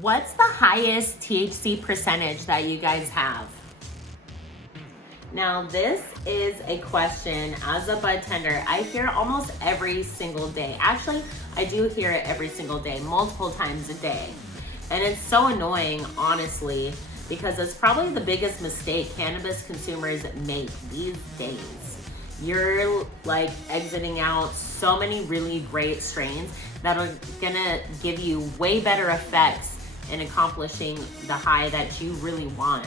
What's the highest THC percentage that you guys have? Now, this is a question as a budtender I hear almost every single day. Actually, I do hear it every single day, multiple times a day. And it's so annoying, honestly, because it's probably the biggest mistake cannabis consumers make these days. You're like exiting out so many really great strains that are gonna give you way better effects in accomplishing the high that you really want.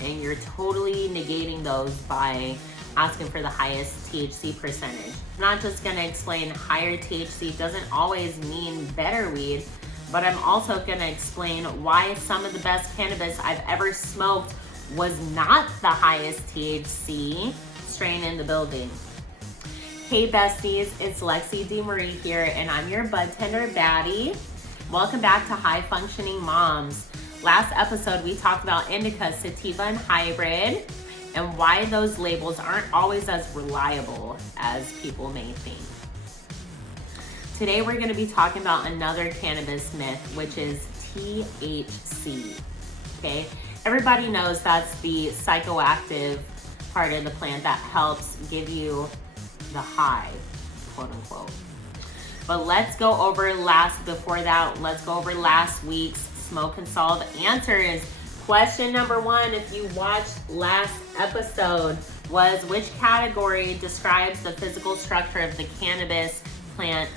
And you're totally negating those by asking for the highest THC percentage. I'm not just gonna explain higher THC doesn't always mean better weed, but I'm also gonna explain why some of the best cannabis I've ever smoked was not the highest THC strain in the building. Hey besties, it's Lexi DeMarie here, and I'm your budtender Baddie. Welcome back to High Functioning Moms. Last episode, we talked about indica, sativa, and hybrid, and why those labels aren't always as reliable as people may think. Today, we're gonna be talking about another cannabis myth, which is THC, okay? Everybody knows that's the psychoactive part of the plant that helps give you the high, quote unquote. But let's go over last week's Smoke and Solve answers. Question number 1, if you watched last episode, was which category describes the physical structure of the cannabis plant?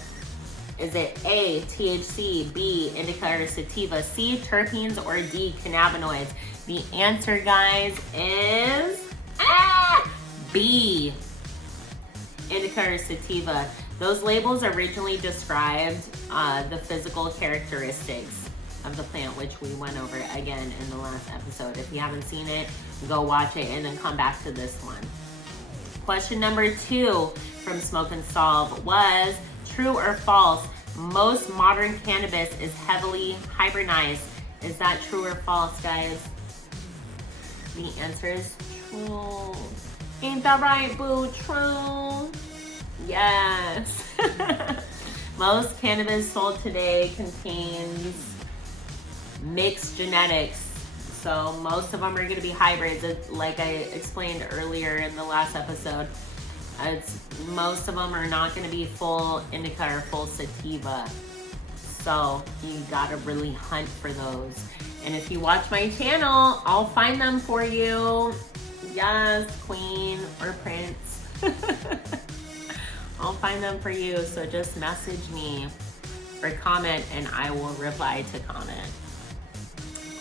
Is it A, THC, B, indica or sativa, C, terpenes, or D, cannabinoids? The answer, guys, is B, indica or sativa. Those labels originally described the physical characteristics of the plant, which we went over again in the last episode. If you haven't seen it, go watch it and then come back to this one. Question number 2 from Smoke and Solve was true or false? Most modern cannabis is heavily hybridized. Is that true or false, guys? The answer is true. Ain't that right, boo? True. Yes. Most cannabis sold today contains mixed genetics. So most of them are going to be hybrids. Like I explained earlier in the last episode, most of them are not going to be full indica or full sativa. So you got to really hunt for those. And if you watch my channel, I'll find them for you. Yes, Queen or Prince. I'll find them for you. So just message me or comment and I will reply to comment.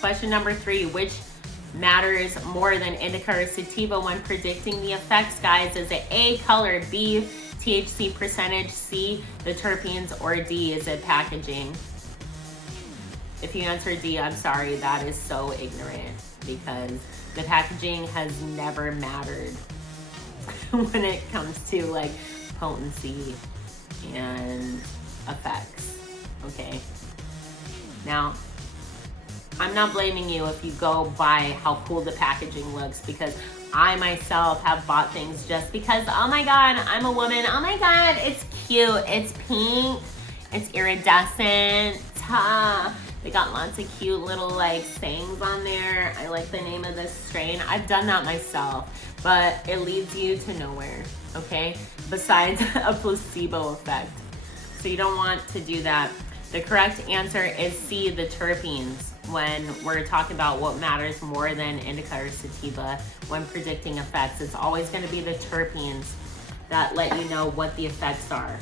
Question number 3, which matters more than indica or sativa when predicting the effects, guys? Is it A, color, B, THC percentage, C, the terpenes, or D, is it packaging? If you answer D, I'm sorry, that is so ignorant because the packaging has never mattered when it comes to like potency and effects, okay? Now, I'm not blaming you if you go by how cool the packaging looks, because I myself have bought things just because, oh my God, I'm a woman. Oh my God, it's cute. It's pink. It's iridescent. They got lots of cute little like sayings on there. I like the name of this strain. I've done that myself, but it leads you to nowhere, okay? Besides a placebo effect. So you don't want to do that. The correct answer is C, the terpenes, when we're talking about what matters more than indica or sativa when predicting effects. It's always going to be the terpenes that let you know what the effects are.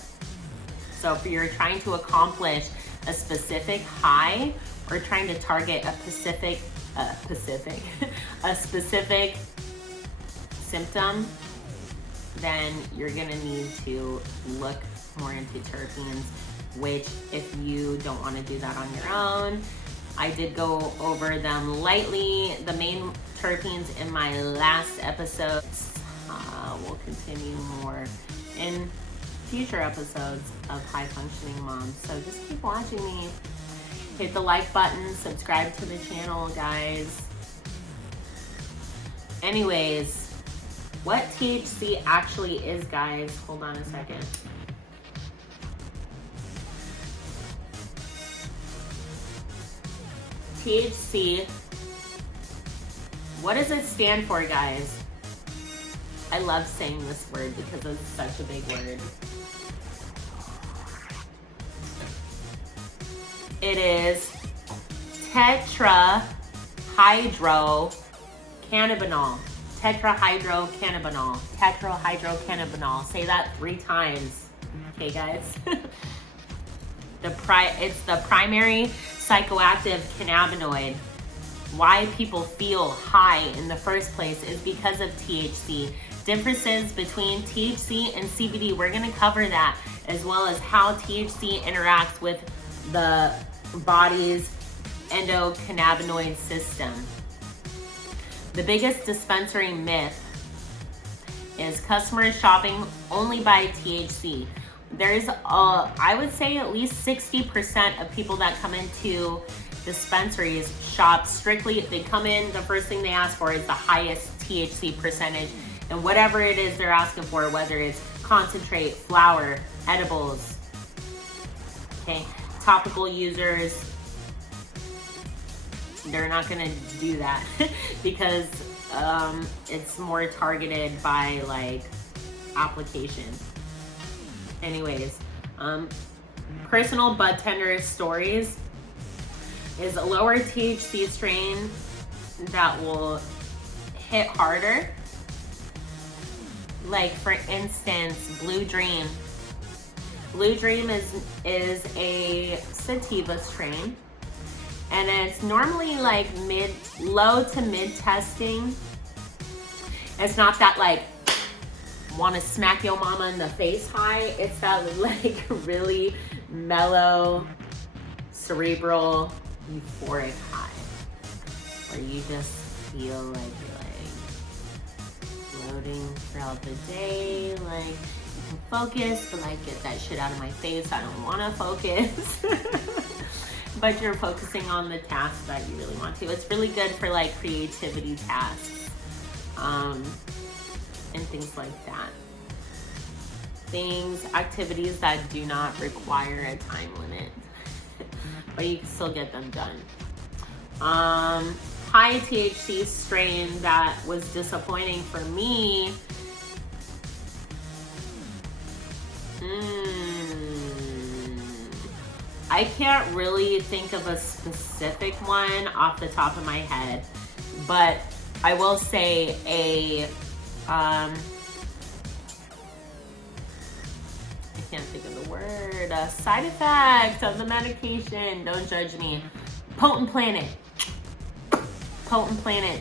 So if you're trying to accomplish a specific high or trying to target a specific symptom, then you're going to need to look more into terpenes, which if you don't want to do that on your own, I did go over them lightly, the main terpenes in my last episode. We'll continue more in future episodes of High Functioning Moms. So just keep watching me. Hit the like button, subscribe to the channel, guys. Anyways, what THC actually is, guys. Hold on a second. THC, what does it stand for, guys? I love saying this word because it's such a big word. It is tetrahydrocannabinol. Tetrahydrocannabinol. Tetrahydrocannabinol. Say that 3 times. Okay, guys? It's the primary psychoactive cannabinoid. Why people feel high in the first place is because of THC. Differences between THC and CBD, we're going to cover that, as well as how THC interacts with the body's endocannabinoid system. The biggest dispensary myth is customers shopping only by THC. There's, I would say at least 60% of people that come into dispensaries shop strictly, they come in, the first thing they ask for is the highest THC percentage, and whatever it is they're asking for, whether it's concentrate, flower, edibles, okay, topical users, they're not gonna do that because it's more targeted by like application. Anyways, personal Budtender stories is a lower THC strain that will hit harder. Like for instance, Blue Dream. Blue Dream is a sativa strain, and it's normally like low to mid testing. It's not that like want to smack your mama in the face high. It's that like really mellow, cerebral, euphoric high, where you just feel like you're like floating throughout the day, like you can focus, but like get that shit out of my face, I don't want to focus. But you're focusing on the task that you really want to. It's really good for like creativity tasks, and things like that. Activities that do not require a time limit, but you can still get them done. High THC strain that was disappointing for me. I can't really think of a specific one off the top of my head, but I will say I can't think of the word, a side effect of the medication, don't judge me. Potent Planet,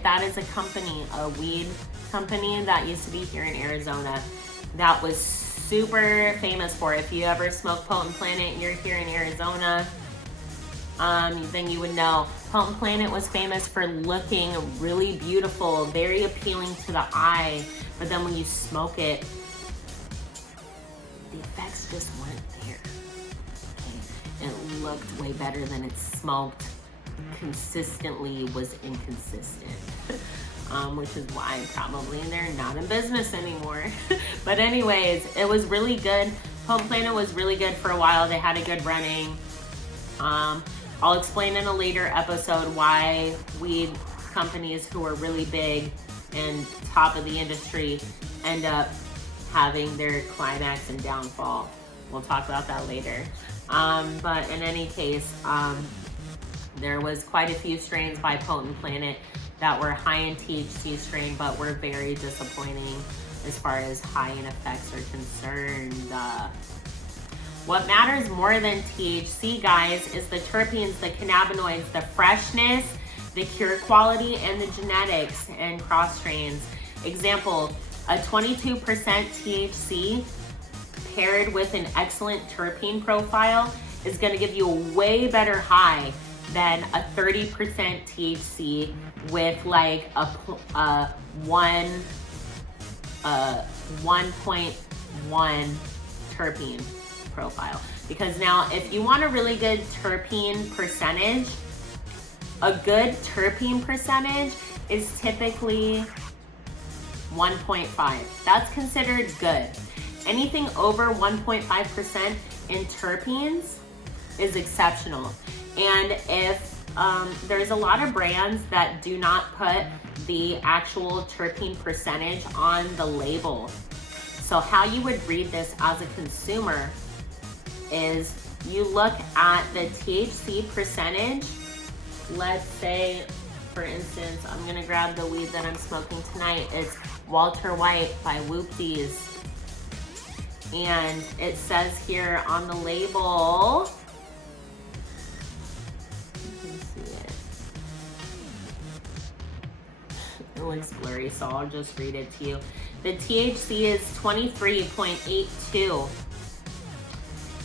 that is a company, a weed company that used to be here in Arizona that was super famous for. If you ever smoke Potent Planet and you're here in Arizona, then you would know. Potent Planet was famous for looking really beautiful, very appealing to the eye, but then when you smoke it, the effects just weren't there. Okay? It looked way better than it smoked. Consistently was inconsistent. Which is why probably they're not in business anymore. But anyways, it was really good. Potent Planet was really good for a while. They had a good running. I'll explain in a later episode why weed companies who are really big and top of the industry end up having their climax and downfall. We'll talk about that later. But in any case, there was quite a few strains by Potent Planet that were high in THC strain, but were very disappointing as far as high in effects are concerned. What matters more than THC, guys, is the terpenes, the cannabinoids, the freshness, the cure quality, and the genetics and cross strains. Example, a 22% THC paired with an excellent terpene profile is gonna give you a way better high than a 30% THC with like a 1.1 terpene profile. Because now if you want a really good terpene percentage, a good terpene percentage is typically 1.5. That's considered good. Anything over 1.5% in terpenes is exceptional. And if there's a lot of brands that do not put the actual terpene percentage on the label. So how you would read this as a consumer is you look at the THC percentage. Let's say, for instance, I'm gonna grab the weed that I'm smoking tonight. It's Walter White by Whoopties. And it says here on the label, you can see it. It looks blurry, so I'll just read it to you. The THC is 23.82.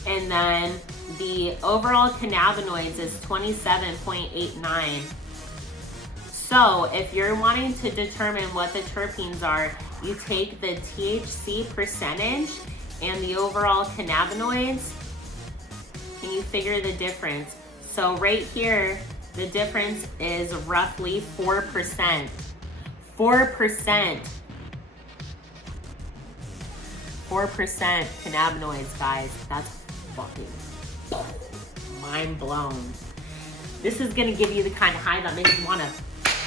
And then the overall cannabinoids is 27.89. So if you're wanting to determine what the terpenes are, you take the THC percentage and the overall cannabinoids, and you figure the difference. So right here, the difference is roughly 4%. 4%. 4% cannabinoids, guys. That's fucking mind blown. This is gonna give you the kind of high that makes you wanna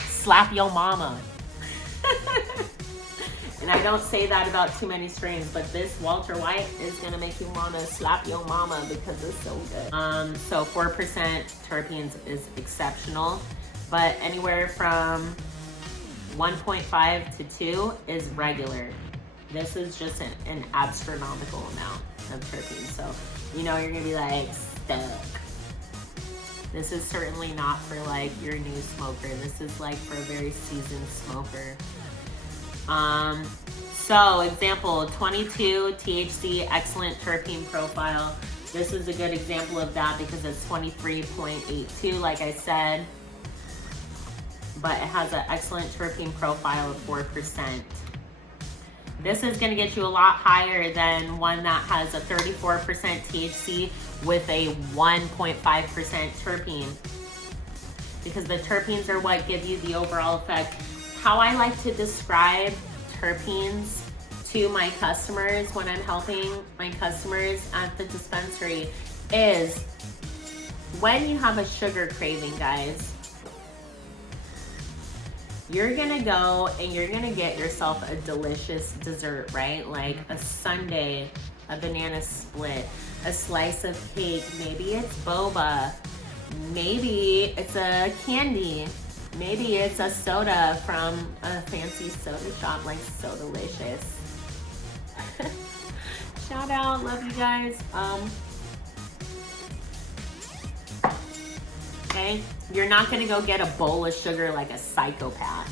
slap your mama. And I don't say that about too many strains, but this Walter White is gonna make you wanna slap your mama because it's so good. So 4% terpenes is exceptional, but anywhere from 1.5 to 2 is regular. This is just an astronomical amount of terpenes. So, you know, you're gonna be like stuck. This is certainly not for like your new smoker. This is like for a very seasoned smoker. So example 22 THC excellent terpene profile. This is a good example of that because it's 23.82, like I said, but it has an excellent terpene profile of 4%. This is going to get you a lot higher than one that has a 34% THC with a 1.5% terpene, because the terpenes are what give you the overall effect. How I like to describe terpenes to my customers when I'm helping my customers at the dispensary is when you have a sugar craving, guys, you're gonna go and you're gonna get yourself a delicious dessert, right? Like a sundae, a banana split, a slice of cake, maybe it's boba, maybe it's a candy, maybe it's a soda from a fancy soda shop, like So Delicious. Shout out, love you guys. Okay, you're not gonna go get a bowl of sugar like a psychopath.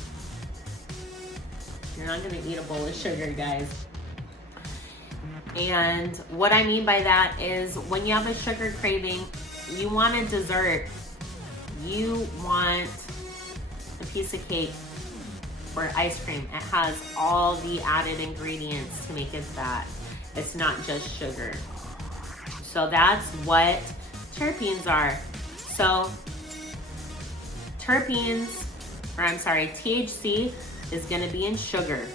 You're not gonna eat a bowl of sugar, guys. And what I mean by that is when you have a sugar craving, you want a dessert, you want a piece of cake or ice cream. It has all the added ingredients to make it that. It's not just sugar. So that's what terpenes are. So THC is going to be in sugar.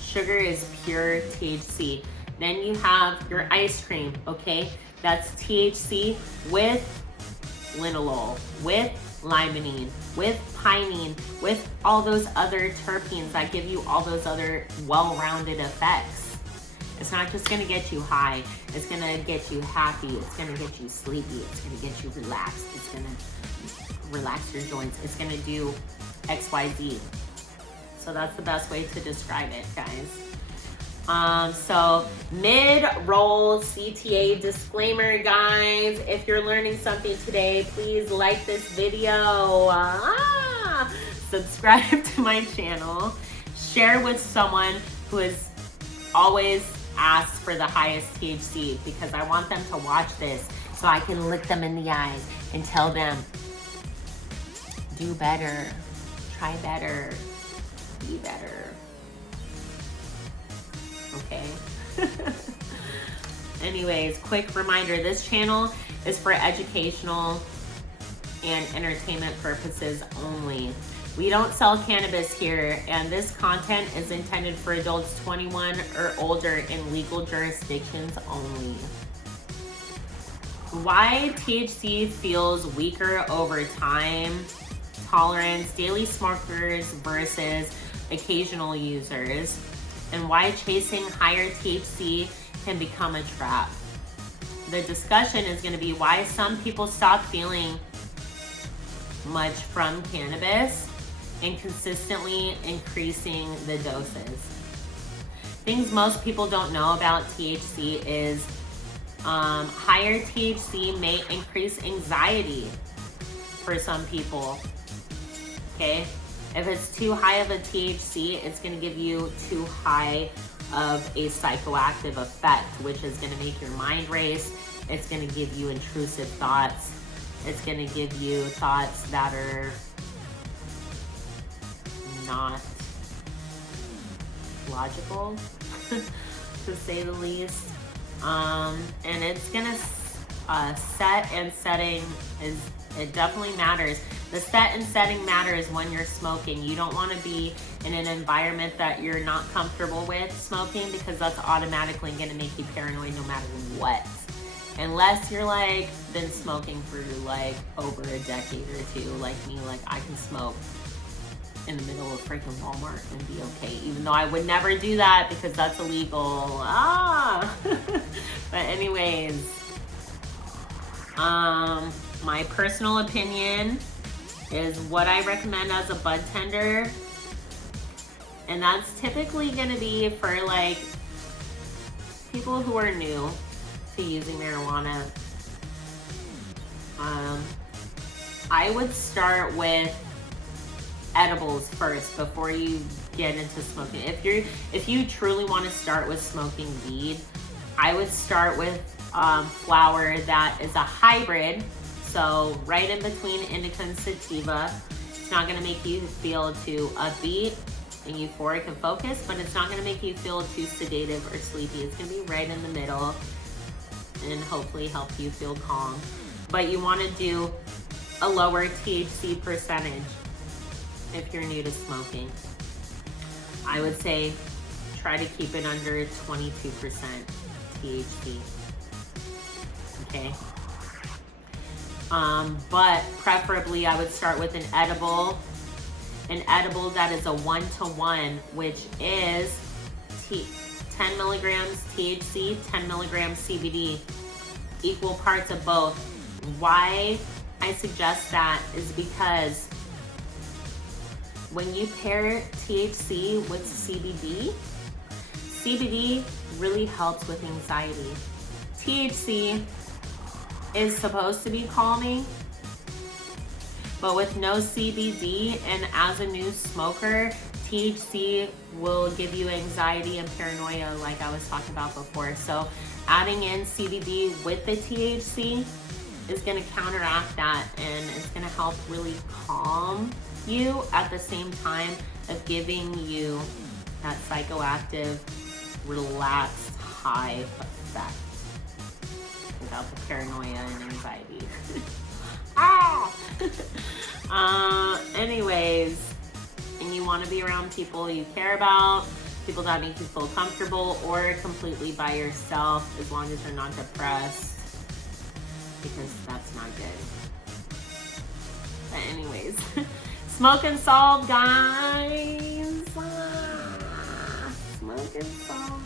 Sugar is pure THC. Then you have your ice cream, okay? That's THC with linalool, with limonene, with pinene, with all those other terpenes that give you all those other well-rounded effects. It's not just gonna get you high, it's gonna get you happy, it's gonna get you sleepy, it's gonna get you relaxed, it's gonna relax your joints, it's gonna do XYZ. So that's the best way to describe it, guys. So mid-roll CTA disclaimer, guys. If you're learning something today, please like this video, subscribe to my channel, share with someone who has always asked for the highest THC, because I want them to watch this so I can look them in the eyes and tell them, do better, try better, be better. Okay. Anyways, quick reminder, this channel is for educational and entertainment purposes only. We don't sell cannabis here, and this content is intended for adults 21 or older in legal jurisdictions only. Why THC feels weaker over time, tolerance, daily smokers versus occasional users, and why chasing higher THC can become a trap. The discussion is going to be why some people stop feeling much from cannabis and consistently increasing the doses. Things most people don't know about THC is higher THC may increase anxiety for some people. Okay, if it's too high of a THC, it's going to give you too high of a psychoactive effect, which is going to make your mind race. It's going to give you intrusive thoughts. It's going to give you thoughts that are not logical, to say the least. And it's gonna set and setting it definitely matters. The set and setting matters when you're smoking. You don't want to be in an environment that you're not comfortable with smoking, because that's automatically gonna make you paranoid no matter what. Unless you're like been smoking for like over a decade or two, like me. Like I can smoke in the middle of freaking Walmart and be okay, even though I would never do that because that's illegal. But anyways, my personal opinion is what I recommend as a Budtender, and that's typically going to be for like people who are new to using marijuana. I would start with edibles first before you get into smoking. If you truly want to start with smoking weed, I would start with flower that is a hybrid, so right in between indica and sativa. It's not going to make you feel too upbeat and euphoric and focused, but it's not going to make you feel too sedative or sleepy. It's going to be right in the middle and hopefully help you feel calm. But you want to do a lower THC percentage. If you're new to smoking, I would say try to keep it under 22% THC. Okay. But preferably I would start with an edible that is a 1-to-1, which is 10 milligrams THC, 10 milligrams CBD, equal parts of both. Why I suggest that is because when you pair THC with CBD, CBD really helps with anxiety. THC is supposed to be calming, but with no CBD and as a new smoker, THC will give you anxiety and paranoia like I was talking about before. So adding in CBD with the THC is going to counteract that, and it's going to help really calm you at the same time of giving you that psychoactive, relaxed, high effect without the paranoia and anxiety. Anyways, and you want to be around people you care about, people that make you feel comfortable, or completely by yourself, as long as you're not depressed, because that's not good. But anyways, smoke and solve, guys. Smoke and solve.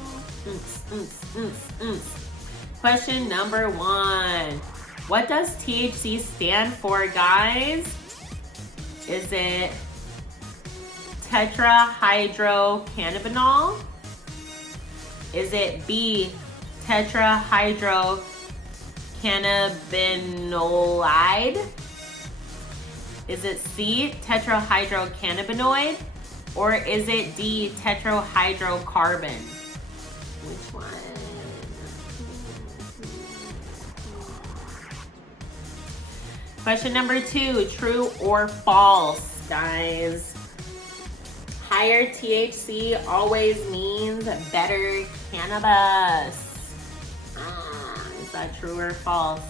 Question number 1. What does THC stand for, guys? Is it tetrahydrocannabinol? Is it B, tetrahydrocannabinolide? Is it C, tetrahydrocannabinoid? Or is it D, tetrahydrocarbon? Which one? Question number 2, true or false, guys? Higher THC always means better cannabis. Is that true or false?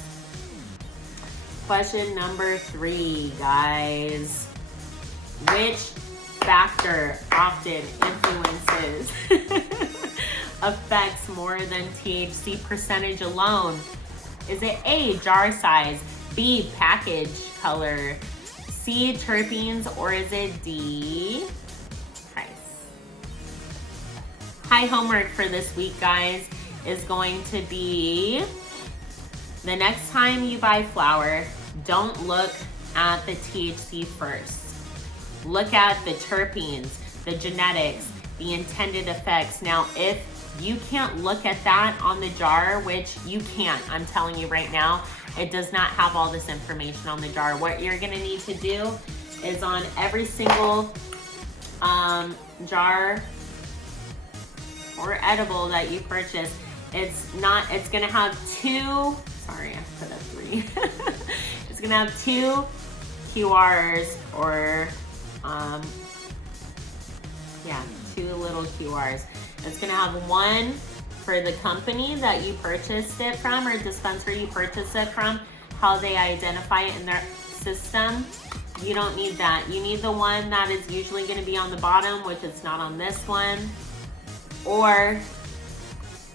Question number 3, guys. Which factor often influences affects more than THC percentage alone? Is it A, jar size, B, package color, C, terpenes, or is it D, price? High homework for this week, guys, is going to be the next time you buy flower, don't look at the THC first. Look at the terpenes, the genetics, the intended effects. Now, if you can't look at that on the jar, which you can't, I'm telling you right now, it does not have all this information on the jar. What you're gonna need to do is on every single jar or edible that you purchase, it's gonna have two, sorry, I put up 3. It's gonna have 2 QRs or, 2 little QRs. It's gonna have one for the company that you purchased it from or dispensary you purchased it from, how they identify it in their system. You don't need that. You need the one that is usually gonna be on the bottom, which it's not on this one, or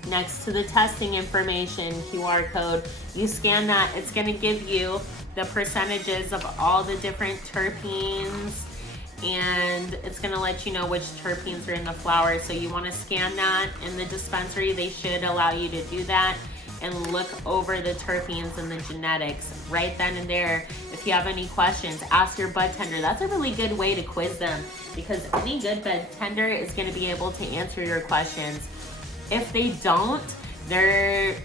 next to the testing information QR code. You scan that, it's gonna give you the percentages of all the different terpenes, and it's gonna let you know which terpenes are in the flower. So you wanna scan that in the dispensary. They should allow you to do that and look over the terpenes and the genetics right then and there. If you have any questions, ask your Budtender. That's a really good way to quiz them, because any good Budtender is gonna be able to answer your questions. If they don't, they're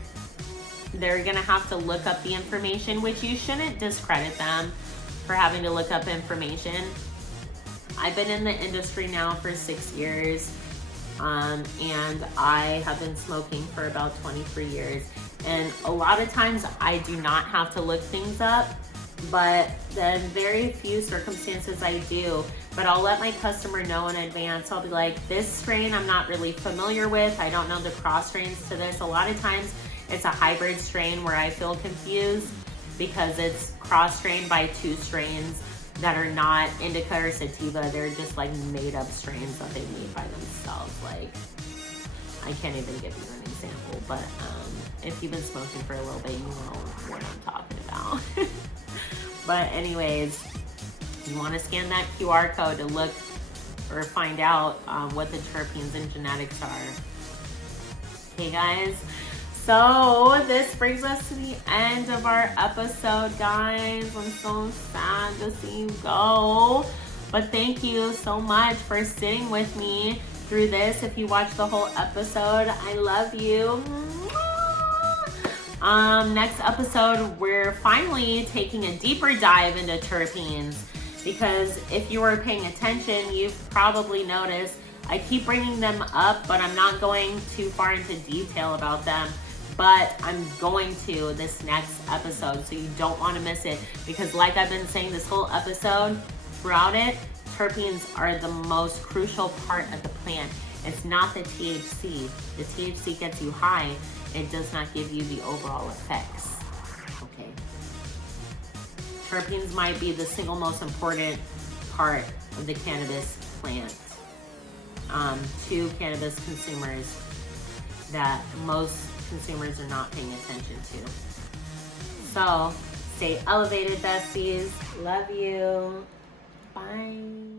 gonna have to look up the information, which you shouldn't discredit them for having to look up information. I've been in the industry now for 6 years, and I have been smoking for about 23 years. And a lot of times I do not have to look things up, but then very few circumstances I do. But I'll let my customer know in advance. I'll be like, this strain I'm not really familiar with. I don't know the cross strains to this. A lot of times it's a hybrid strain where I feel confused because it's cross strained by 2 strains that are not indica or sativa. They're just like made up strains that they made by themselves. Like, I can't even give you an example, but if you've been smoking for a little bit, you know what I'm talking about. But anyways, you want to scan that QR code to look or find out what the terpenes and genetics are. Okay, guys. So this brings us to the end of our episode, guys. I'm so sad to see you go. But thank you so much for sitting with me through this. If you watched the whole episode, I love you. Next episode, we're finally taking a deeper dive into terpenes, because if you were paying attention, you've probably noticed I keep bringing them up, but I'm not going too far into detail about them. But I'm going to this next episode, so you don't want to miss it, because like I've been saying this whole episode, throughout it, terpenes are the most crucial part of the plant. It's not the THC. The THC gets you high. It does not give you the overall effects. Okay. Terpenes might be the single most important part of the cannabis plant to cannabis consumers that most consumers are not paying attention to. So stay elevated, besties. Love you. Bye.